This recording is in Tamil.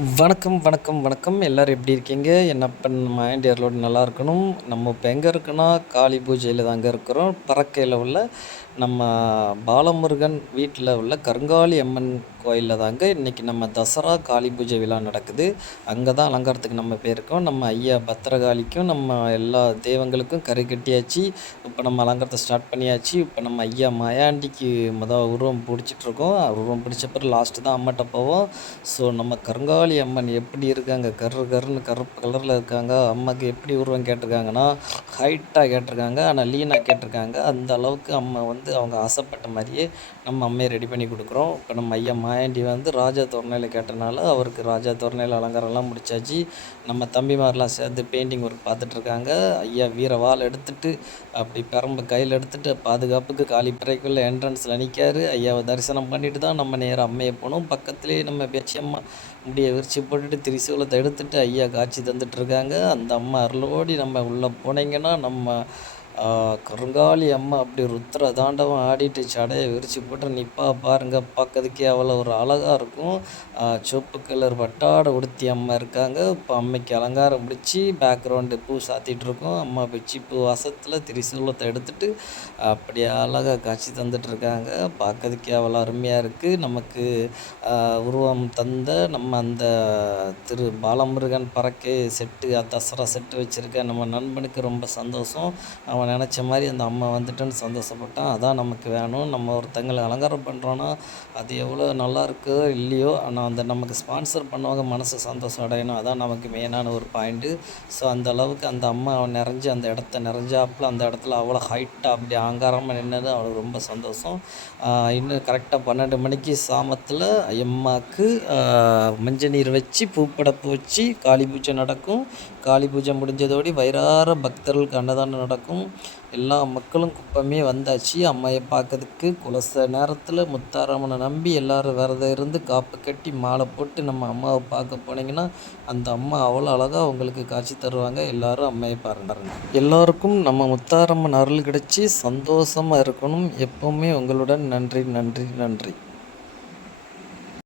வணக்கம் வணக்கம் வணக்கம். எல்லோரும் எப்படி இருக்கீங்க? என்ன பண்ண மைண்ட் யாரோட நல்லா இருக்கணும். நம்ம இப்போ எங்கே இருக்குன்னா காளி பூஜையில் தாங்க இருக்கிறோம். பறக்கையில் உள்ள நம்ம பாலமுருகன் வீட்டில் உள்ள கருங்காலி அம்மன் கோயிலில் தாங்க இன்றைக்கி நம்ம தசரா காளி பூஜை விழா நடக்குது. அங்கே தான் அலங்காரத்துக்கு நம்ம போயிருக்கோம். நம்ம ஐயா பத்திரகாளிக்கும் நம்ம எல்லா தெய்வங்களுக்கும் கறி கட்டியாச்சு. இப்போ நம்ம அலங்காரத்தை ஸ்டார்ட் பண்ணியாச்சு. இப்போ நம்ம ஐயா மாயாண்டிக்கு மொதல் உருவம் பிடிச்சிட்ருக்கோம். உருவம் பிடிச்ச பிறகு லாஸ்ட்டு தான் அம்மாட்ட போவோம். ஸோ நம்ம கருங்காலி அம்மன் எப்படி இருக்காங்க? கரு கருன்னு கருப்பு கலரில் இருக்காங்க. அம்மாவுக்கு எப்படி உருவம் கேட்டிருக்காங்கன்னா ஹைட்டாக கேட்டிருக்காங்க. ஆனால் லீனாக கேட்டிருக்காங்க. அந்த அளவுக்கு அம்மா வந்து அவங்க ஆசைப்பட்ட மாதிரியே நம்ம அம்மையை ரெடி பண்ணி கொடுக்குறோம். இப்போ நம்ம ஐயா மாயாண்டி வந்து ராஜா தோரணையில் கேட்டனால அவருக்கு ராஜா தோரணையில் அலங்காரம்லாம் முடிச்சாச்சு. நம்ம தம்பிமாரெலாம் சேர்ந்து பெயிண்டிங் ஒர்க் பார்த்துட்ருக்காங்க. ஐயா வீரவால் எடுத்துட்டு அப்படி பெரம்பு கையில் எடுத்துகிட்டு பாதுகாப்புக்கு காலி பிறைக்குள்ளே என்ட்ரன்ஸில் நிற்காரு ஐயாவை தரிசனம் பண்ணிட்டு தான் நம்ம நேராக அம்மையை போனோம். பக்கத்துலேயே நம்ம பேச்சியம்மா முடியை விரிச்சு போட்டுட்டு திரிசூலத்தை எடுத்துகிட்டு ஐயா காட்சி தந்துட்டுருக்காங்க அந்த அம்மா அருளோடி நம்ம உள்ளே போனீங்கன்னா நம்ம கருங்காலி அம்மா அப்படி ருத்ர தாண்டவம் ஆடிட்டு சடையை விரித்து போட்டு நிற்பா பாருங்க. பார்க்கறதுக்கே அவ்வளோ ஒரு அழகாக இருக்கும். சிவப்பு கலர் வட்டாட உடுத்தி அம்மா இருக்காங்க. இப்போ அம்மைக்கு அலங்காரம் பிடிச்சி பேக்ரவுண்டு பூ சாத்திட்ருக்கோம் அம்மா பிச்சி பூ வசத்தில் திரிசூலத்தை எடுத்துட்டு அப்படி அழகாக காட்சி தந்துட்டுருக்காங்க பார்க்கறதுக்கே அவ்வளோ அருமையாக இருக்குது நமக்கு உருவம் தந்த நம்ம அந்த திரு பாலமுருகன் பறக்கை செட்டு தசரா செட்டு வச்சுருக்க நம்ம நண்பனுக்கு ரொம்ப சந்தோஷம். அவன் நினச்ச மாதிரி அந்த அம்மா வந்துட்டுன்னு சந்தோஷப்பட்டான் அதான் நமக்கு வேணும். நம்ம ஒருத்தங்களை அலங்காரம் பண்ணுறோன்னா அது எவ்வளோ நல்லா இருக்கோ இல்லையோ ஆனால் அந்த நமக்கு ஸ்பான்சர் பண்ணவங்க மனசு சந்தோஷம் அடையணும். அதான் நமக்கு மெயினான ஒரு பாயிண்ட்டு ஸோ அந்த அளவுக்கு அந்த அம்மா அவன் நிறைஞ்சு அந்த இடத்த நிறைஞ்சாப்புல அந்த இடத்துல அவ்வளோ ஹைட்டாக அப்படி அலங்காரமாக நின்னது அவளுக்கு ரொம்ப சந்தோஷம். இன்னும் கரெக்டாக பன்னெண்டு மணிக்கு சாமத்தில் அம்மாவுக்கு மஞ்சள் நீர் வச்சு பூப்படப்பு வச்சு காளி பூஜை நடக்கும். காளி பூஜை முடிஞ்சதோடு வயிறார பக்தர்களுக்கு அன்னதானம் நடக்கும். எல்லா மக்களும் குப்பமே வந்தாச்சு. அம்மையை பார்க்கறதுக்கு குலச நேரத்தில் முத்தாரம்மனை நம்பி எல்லோரும் விரதம் இருந்து காப்பு கட்டி மாலை போட்டு நம்ம அம்மாவை பார்க்க போனீங்கன்னா அந்த அம்மா அவ்வளோ அழகாக உங்களுக்கு காட்சி தருவாங்க. எல்லோரும் அம்மையை பாருங்க. எல்லோருக்கும் நம்ம முத்தாரம்மன் அருள் கிடச்சி சந்தோஷமாக இருக்கணும். எப்போவுமே உங்களுடன் நன்றி நன்றி நன்றி.